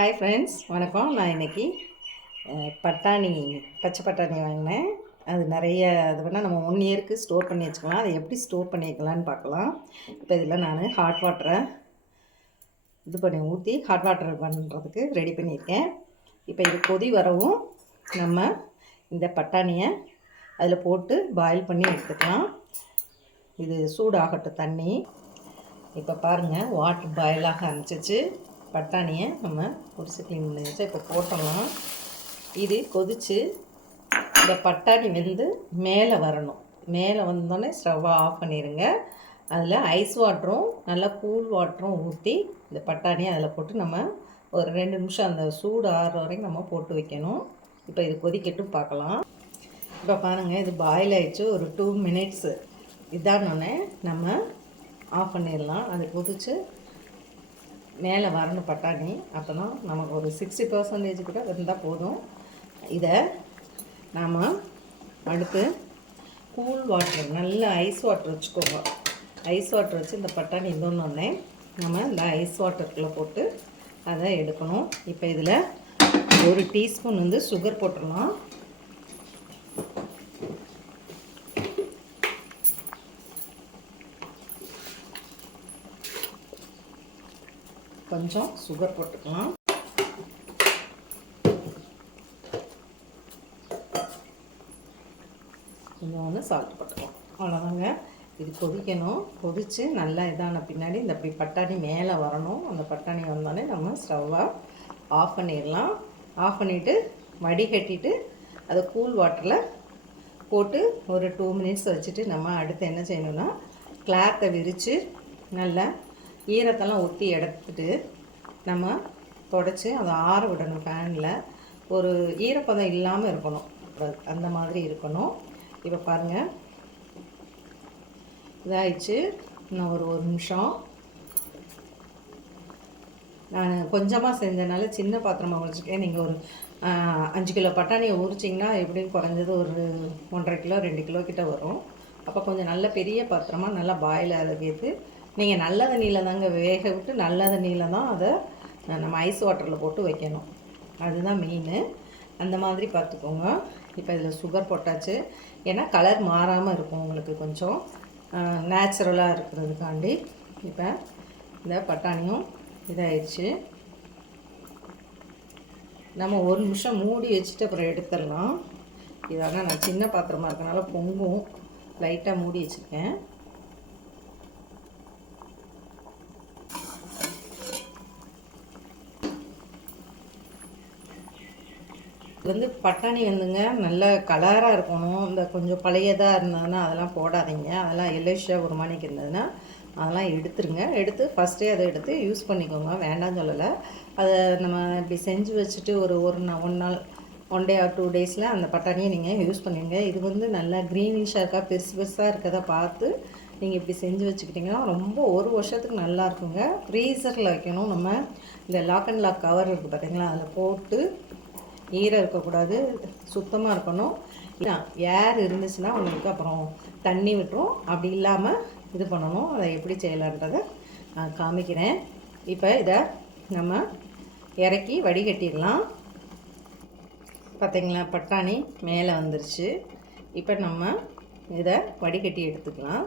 Hi friends, வணக்கம். நான் இன்றைக்கி பட்டாணி பச்சை பட்டாணி வாங்கினேன். அது நிறைய அது வேணால் நம்ம 1 இயருக்கு ஸ்டோர் பண்ணி வச்சுக்கலாம். அதை எப்படி ஸ்டோர் பண்ணி வைக்கலான்னு பார்க்கலாம். இப்போ இதில் நான் ஹாட் வாட்டரை ஊற்றி ஹாட் வாட்டர் பண்ணுறதுக்கு ரெடி பண்ணியிருக்கேன். இப்போ இது கொதி வரவும் நம்ம இந்த பட்டாணியை அதில் போட்டு பாயில் பண்ணி எடுத்துக்கலாம். இது சூடாகட்டும் தண்ணி. இப்போ பாருங்கள், வாட்டர் பாயிலாக ஆரம்பிச்சிச்சு. பட்டாணியை நம்ம பொரிச்சு க்ளீன் பண்ணி வச்சா இப்போ போட்டோம்னா இது கொதித்து இந்த பட்டாணி மேலே வரணும். மேலே வந்தோடனே ஸ்டவ்வை ஆஃப் பண்ணிடுங்க. அதில் ஐஸ் வாட்டரும் நல்லா கூல் வாட்டரும் ஊற்றி இந்த பட்டாணியை அதில் போட்டு நம்ம ஒரு 2 நிமிஷம் அந்த சூடு ஆறுற வரைக்கும் நம்ம போட்டு வைக்கணும். இப்போ இது கொதிக்கட்டும் பார்க்கலாம். இப்போ பாருங்கள், இது பாயில் ஆகிடுச்சு. ஒரு 2 மினிட்ஸு இதானோடனே நம்ம ஆஃப் பண்ணிடலாம். அது கொதித்து மேலே வரணும் பட்டாணி. அப்போ தான் நமக்கு ஒரு 60% கூட இருந்தால் போதும். இதை நாம் அடுத்து கூல் வாட்டர், நல்ல ஐஸ் வாட்டர் வச்சுக்கோங்க. ஐஸ் வாட்டர் வச்சு இந்த பட்டாணி இருந்தோன்னே நம்ம இந்த ஐஸ் வாட்டருக்குள்ளே போட்டு அதை எடுக்கணும். இப்போ இதில் 1 டீஸ்பூன் சுகர் போட்டுடலாம். கொஞ்சம் சுகர் போட்டுக்கலாம். கொஞ்சம் சால்ட் போட்டுக்கலாம். அவ்வளோதாங்க. இது கொதிக்கணும். கொதித்து நல்லா இதான பின்னாடி இந்த இப்படி பட்டாணி மேலே வரணும். அந்த பட்டாணி வந்தோடனே நம்ம ஸ்டவ்வை ஆஃப் பண்ணிடலாம். ஆஃப் பண்ணிவிட்டு வடிகட்டிட்டு அதை கூல் வாட்டரில் போட்டு ஒரு 2 மினிட்ஸ் வச்சுட்டு நம்ம அடுத்து என்ன செய்யணும்னா கிளாத்தை விரித்து நல்லா ஈரத்தெல்லாம் ஊற்றி எடுத்துட்டு நம்ம தொடச்சி அதை ஆற விடணும். ஃபேனில் ஒரு ஈரப்பதம் இல்லாமல் இருக்கணும், அந்த மாதிரி இருக்கணும். இப்போ பாருங்கள், இதாகிடுச்சு. இன்னும் ஒரு நிமிஷம். நான் கொஞ்சமாக செஞ்சனால சின்ன பாத்திரமாக உரிச்சிருக்கேன். நீங்கள் ஒரு 5 கிலோ பட்டாணியை உரிச்சிங்கன்னா எப்படியும் குறைஞ்சது ஒரு 1.5 கிலோ 2 கிலோ கிட்ட வரும். அப்போ கொஞ்சம் நல்ல பெரிய பாத்திரமாக நல்லா பாயில் ஆகிறதுக்கு நீங்கள் நல்ல தண்ணியில் தாங்க வேக விட்டு நல்ல தண்ணியில் தான் அதை நம்ம ஐஸ் வாட்டரில் போட்டு வைக்கணும். அதுதான் மெயின். அந்த மாதிரி பார்த்துக்கோங்க. இப்போ இதில் சுகர் போட்டாச்சு. ஏன்னா கலர் மாறாமல் இருக்கும், உங்களுக்கு கொஞ்சம் நேச்சுரலாக இருக்கிறதுக்காண்டி. இப்போ இந்த பட்டாணியும் இதாகிடுச்சு. நம்ம 1 நிமிஷம் மூடி வச்சுட்டு அப்புறம் எடுத்துடலாம். இதனால் நான் சின்ன பாத்திரமாக இருக்கனால பொங்கும். லைட்டாக மூடி வச்சுருக்கேன். பட்டாணி நல்ல கலராக இருக்கணும். இந்த கொஞ்சம் பழையதாக இருந்ததுன்னா அதெல்லாம் போடாதீங்க. அதெல்லாம் எல்லோஷாக ஒரு மணிக்கு இருந்ததுன்னா அதெல்லாம் எடுத்துருங்க. எடுத்து ஃபஸ்ட்டே அதை எடுத்து யூஸ் பண்ணிக்கோங்க. வேண்டாம்னு சொல்லலை. அதை நம்ம இப்படி செஞ்சு வச்சுட்டு ஒரு 1 டே ஆர் 2 டேஸில் அந்த பட்டாணியை நீங்கள் யூஸ் பண்ணுவீங்க. இது நல்லா க்ரீனிஷாக இருக்கா, பெருசு பெருசாக இருக்கதை பார்த்து நீங்கள் இப்படி செஞ்சு வச்சுக்கிட்டிங்கன்னா ரொம்ப 1 வருஷத்துக்கு நல்லா இருக்குங்க. ஃப்ரீசரில் வைக்கணும். நம்ம இந்த லாக் அண்ட் லாக் கவர் இருக்குது பார்த்தீங்களா, அதில் போட்டு ஈரம் இருக்கக்கூடாது, சுத்தமாக இருக்கணும். ஏர் இருந்துச்சுன்னா உங்களுக்கு அப்புறம் தண்ணி விட்டுரும். அப்படி இல்லாமல் இது பண்ணணும். அதை எப்படி செய்யலான்றதை நான் காமிக்கிறேன். இப்போ இதை நம்ம இறக்கி வடிகட்டிடலாம். பார்த்திங்களா, பட்டாணி மேலே வந்துருச்சு. இப்போ நம்ம இதை வடிகட்டி எடுத்துக்கலாம்.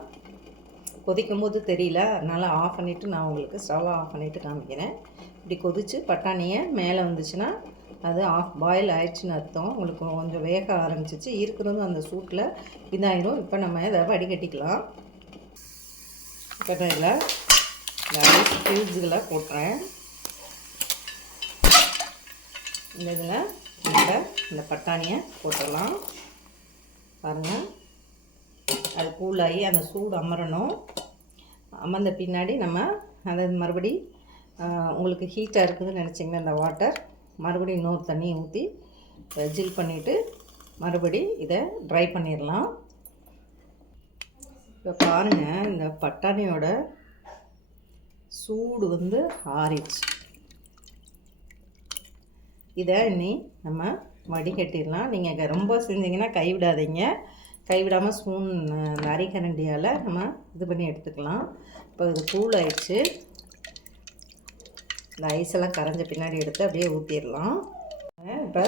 கொதிக்கும் போது தெரியல, அதனால் ஆஃப் பண்ணிவிட்டு நான் உங்களுக்கு ஸ்டவ்வை ஆஃப் பண்ணிவிட்டு காமிக்கிறேன். இப்படி கொதித்து பட்டாணியை மேலே வந்துச்சுன்னா அது ஆஃப் பாயில் ஆயிடுச்சுன்னு அர்த்தம். உங்களுக்கு கொஞ்சம் வேக ஆரம்பிச்சிச்சு. இருக்கிறது அந்த சூட்டில் இதாயிரும். இப்போ நம்ம இதை வடிகட்டிக்கலாம். இப்போ இதில் ஐஸ் க்யூப்ஸுகளை போட்டுறேன். இந்த இதில் இந்த பட்டாணியை போட்டுடலாம். பாருங்கள், அது கூலாகி அந்த சூடு அமரணும். அமர்ந்த பின்னாடி நம்ம அதை மறுபடி உங்களுக்கு ஹீட்டாக இருக்குதுன்னு நினச்சிங்கன்னா இந்த வாட்டர் மறுபடியும் இன்னொரு தண்ணியை ஊற்றி ஜில் பண்ணிவிட்டு மறுபடி இதை ட்ரை பண்ணிடலாம். இப்போ பாருங்கள், இந்த பட்டாணியோட சூடு ஆறிடுச்சு. இதை இனி நம்ம வடிகட்டிடலாம். நீங்கள் ரொம்ப செஞ்சிங்கன்னா கைவிடாதீங்க. கைவிடாமல் ஸ்பூன் அரிக்கரண்டியால் நம்ம இது பண்ணி எடுத்துக்கலாம். இப்போ இது கூல் ஆயிடுச்சு. இந்த ஐஸெல்லாம் கரைஞ்ச பின்னாடி எடுத்து அப்படியே ஊற்றிடலாம். இப்போ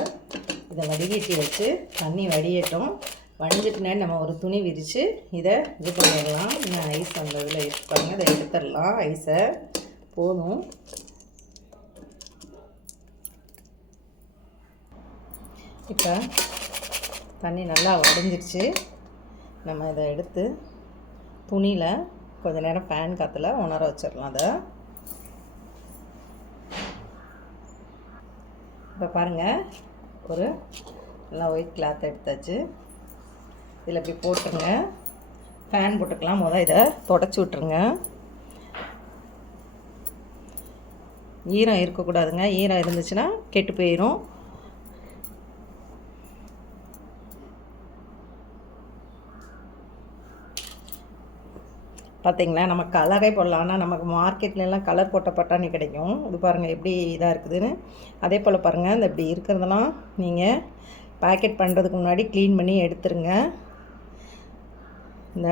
இதை வடிகட்டி வச்சு தண்ணி வடியட்டும். வடிஞ்ச பின்னாடி நம்ம ஒரு துணி விரித்து இதை இது பண்ணிடலாம். இன்னும் ஐஸ் அந்த இதில் எடுப்பாங்க, இதை எடுத்துடலாம். ஐஸை போதும். இப்போ தண்ணி நல்லா வடிஞ்சிருச்சு. நம்ம இதை எடுத்து துணியில் கொஞ்சம் நேரம் ஃபேன் காற்றுல உணர வச்சிடலாம். அதை இப்போ பாருங்கள், ஒரு நல்லா ஒயிட் கிளாத் எடுத்தாச்சு. இதில் இப்படி போட்டுருங்க. ஃபேன் போட்டுக்கலாம். இதை தொடச்சி விட்ருங்க. ஈரம் இருக்கக்கூடாதுங்க. ஈரம் இருந்துச்சுன்னா கெட்டு போயிடும். பார்த்திங்களா, நம்ம கலரே போடலாம். ஆனால் நமக்கு மார்க்கெட்லலாம் கலர் போட்ட பட்டாணி கிடைக்கும். இது பாருங்கள் எப்படி இதாக இருக்குதுன்னு. அதே போல் பாருங்கள், இந்த இப்படி இருக்கிறதெல்லாம் நீங்கள் பேக்கெட் பண்ணுறதுக்கு முன்னாடி க்ளீன் பண்ணி எடுத்துருங்க. இந்த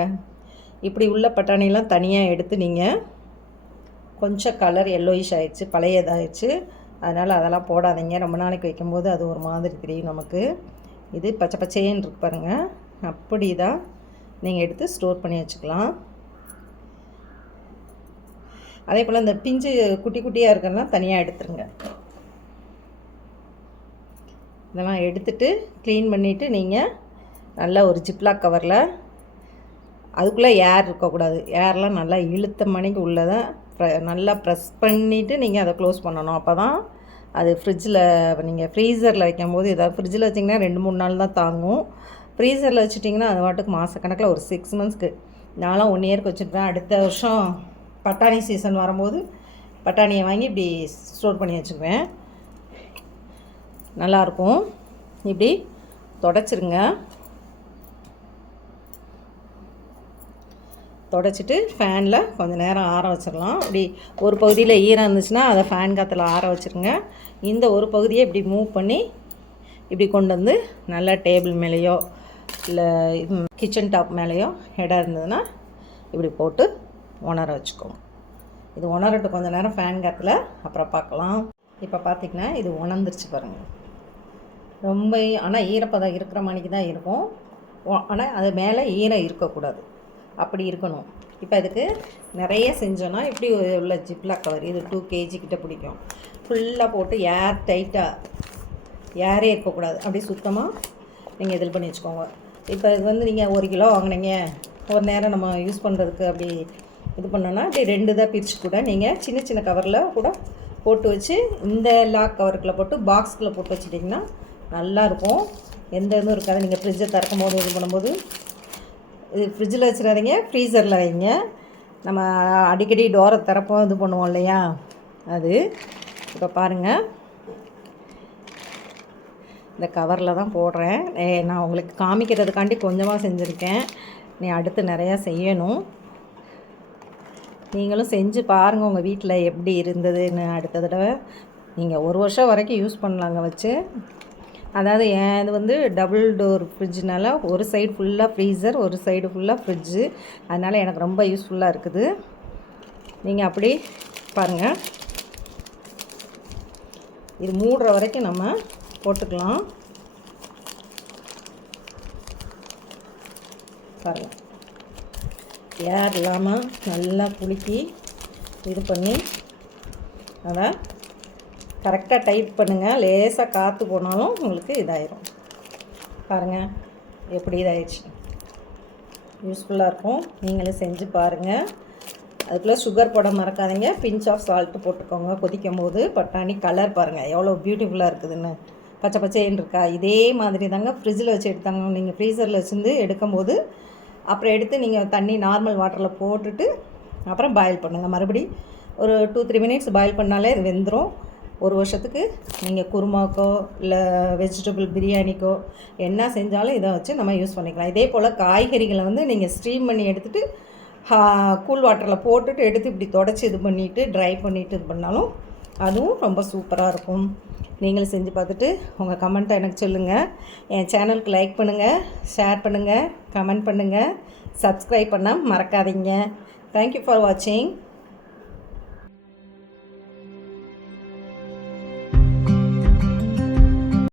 இப்படி உள்ள பட்டாணிலாம் தனியாக எடுத்து நீங்கள் கொஞ்சம் கலர் எல்லோயிஷ் ஆகிடுச்சு, பழையதாகிடுச்சு, அதனால் அதெல்லாம் போடாதீங்க. ரொம்ப நாளைக்கு வைக்கும்போது அது ஒரு மாதிரி தெரியும் நமக்கு. இது பச்சை பச்சைன்னு இருக்கு பாருங்கள், அப்படி தான் நீங்கள் எடுத்து ஸ்டோர் பண்ணி வச்சுக்கலாம். அதே போல் இந்த பிஞ்சு குட்டி குட்டியாக இருக்கிறதெல்லாம் தனியாக எடுத்துருங்க. இதெல்லாம் எடுத்துட்டு க்ளீன் பண்ணிவிட்டு நீங்கள் நல்லா ஒரு ஜிப்லாக் கவரில், அதுக்குள்ளே ஏர் இருக்கக்கூடாது, ஏர்லாம் நல்லா இழுத்த மணிக்கு உள்ளதை நல்லா ப்ரெஸ் பண்ணிவிட்டு நீங்கள் அதை க்ளோஸ் பண்ணணும். அப்போ தான் அது ஃப்ரிட்ஜில், நீங்கள் ஃப்ரீசரில் வைக்கும்போது, ஏதாவது ஃப்ரிட்ஜில் வச்சிங்கன்னா 2-3 நாள் தான் தாங்கும். ஃப்ரீசரில் வச்சுட்டிங்கன்னா அது வாட்டுக்கு மாதக்கணக்கில் ஒரு 6 மந்த்ஸ்க்கு, நான்லாம் 1 இயருக்கு வச்சுருப்பேன். அடுத்த வருஷம் பட்டாணி சீசன் வரும்போது பட்டாணியை வாங்கி இப்படி ஸ்டோர் பண்ணி வச்சுக்குவேன். நல்லாயிருக்கும். இப்படி தொடச்சிருங்க. தொடச்சிட்டு ஃபேனில் கொஞ்சம் நேரம் ஆற வச்சிடலாம். இப்படி ஒரு பகுதியில் ஈரம் இருந்துச்சுன்னா அதை ஃபேன் காற்றுல ஆற வச்சுருங்க. இந்த ஒரு பகுதியை இப்படி மூவ் பண்ணி இப்படி கொண்டு வந்து நல்லா டேபிள் மேலேயோ இல்லை கிச்சன் டாப் மேலேயோ இடம் இருந்ததுன்னா இப்படி போட்டு உணர வச்சுக்கோங்க. இது உணரட்டும் கொஞ்சம் நேரம் ஃபேன் காற்றுல, அப்புறம் பார்க்கலாம். இப்போ பார்த்திங்கன்னா இது உணர்ந்துருச்சு பாருங்கள். ரொம்ப ஆனால் ஈரப்பதம் இருக்கிற மணிக்கு தான் இருக்கும். ஆனால் அது மேலே ஈரம் இருக்கக்கூடாது, அப்படி இருக்கணும். இப்போ இதுக்கு நிறைய செஞ்சோன்னா இப்படி உள்ள ஜிப்லாக் கவர், இது 2 kg கிட்ட பிடிக்கும். ஃபுல்லாக போட்டு ஏர் டைட்டாக, ஏரே இருக்கக்கூடாது, அப்படி சுத்தமாக நீங்கள் இதில் பண்ணி வச்சுக்கோங்க. இப்போ இது வந்து நீங்கள் 1 கிலோ வாங்கினீங்க, ஒரு நேரம் நம்ம யூஸ் பண்ணுறதுக்கு அப்படி இது பண்ணோன்னா இப்படி 2 தான் பிரித்து கூட நீங்கள் சின்ன சின்ன கவரில் கூட போட்டு வச்சு இந்த லாக் கவருக்குள்ளே போட்டு பாக்ஸுக்குள்ளே போட்டு வச்சுட்டிங்கன்னா நல்லாயிருக்கும். எந்த இதுவும் இருக்காது. நீங்கள் ஃப்ரிட்ஜை திறக்கும் போது இது பண்ணும்போது இது ஃப்ரிட்ஜில் வச்சுடாதீங்க, ஃப்ரீசரில் வைங்க. நம்ம அடிக்கடி டோரை திறப்போம், இது பண்ணுவோம் இல்லையா, அது. இப்போ பாருங்கள், இந்த கவரில் தான் போடுறேன். நான் உங்களுக்கு காமிக்கிறதுக்காண்டி கொஞ்சமாக செஞ்சுருக்கேன். நீ அடுத்து நிறையா செய்யணும். நீங்களும் செஞ்சு பாருங்கள் உங்கள் வீட்டில் எப்படி இருந்ததுன்னு. அடுத்த தடவை நீங்கள் 1 வருஷம் வரைக்கும் யூஸ் பண்ணலாங்க வச்சு. அதாவது இது வந்து டபுள் டோர் ஃப்ரிட்ஜ்னால ஒரு சைடு ஃபுல்லாக ஃப்ரீசர், ஒரு சைடு ஃபுல்லாக ஃப்ரிட்ஜு, அதனால் எனக்கு ரொம்ப யூஸ்ஃபுல்லாக இருக்குது. நீங்கள் அப்படி பாருங்கள். இது மூடுற வரைக்கும் நம்ம போட்டுக்கலாம். பாருங்கள், ஏர் இல்லாமல் நல்லா குலுக்கி இது பண்ணி அதை கரெக்டாக டைட் பண்ணுங்கள். லேசாக காற்று போனாலும் உங்களுக்கு இதாயிரும். பாருங்கள் எப்படி இதாகிடுச்சு. யூஸ்ஃபுல்லாக இருக்கும். நீங்களும் செஞ்சு பாருங்கள். அதுக்குள்ளே சுகர் போட மறக்காதீங்க. பிஞ்ச் ஆஃப் சால்ட்டு போட்டுக்கோங்க. கொதிக்கும் போது பட்டாணி கலர் பாருங்கள் எவ்வளோ பியூட்டிஃபுல்லாக இருக்குதுன்னு. பச்சை பச்சைன்னு இருக்கா. இதே மாதிரி தாங்க ஃப்ரிட்ஜில் வச்சு எடுத்தாங்க. நீங்கள் ஃப்ரீசரில் வச்சுருந்து எடுக்கும்போது அப்புறம் எடுத்து நீங்கள் தண்ணி நார்மல் வாட்டரில் போட்டுட்டு அப்புறம் பாயில் பண்ணுங்கள். மறுபடி ஒரு 2-3 மினிட்ஸ் பாயில் பண்ணாலே இது வெந்துடும். 1 வருஷத்துக்கு நீங்கள் குருமாக்கோ இல்லை வெஜிடபிள் பிரியாணிக்கோ என்ன செஞ்சாலும் இதை வச்சு நம்ம யூஸ் பண்ணிக்கலாம். இதே போல் காய்கறிகளை வந்து நீங்கள் ஸ்டீம் பண்ணி எடுத்துகிட்டு கூல் வாட்டரில் போட்டுட்டு எடுத்து இப்படி தொடச்சி இது பண்ணிவிட்டு ட்ரை பண்ணிவிட்டு இது பண்ணாலும் அதுவும் ரொம்ப சூப்பராக இருக்கும். நீங்களும் செஞ்சு பார்த்துட்டு உங்கள் கமெண்ட்டை எனக்கு சொல்லுங்கள். என் சேனலுக்கு லைக் பண்ணுங்கள், ஷேர் பண்ணுங்கள், கமெண்ட் பண்ணுங்கள், சப்ஸ்கிரைப் பண்ண மறக்காதீங்க. தேங்க்யூ ஃபார் வாட்சிங்.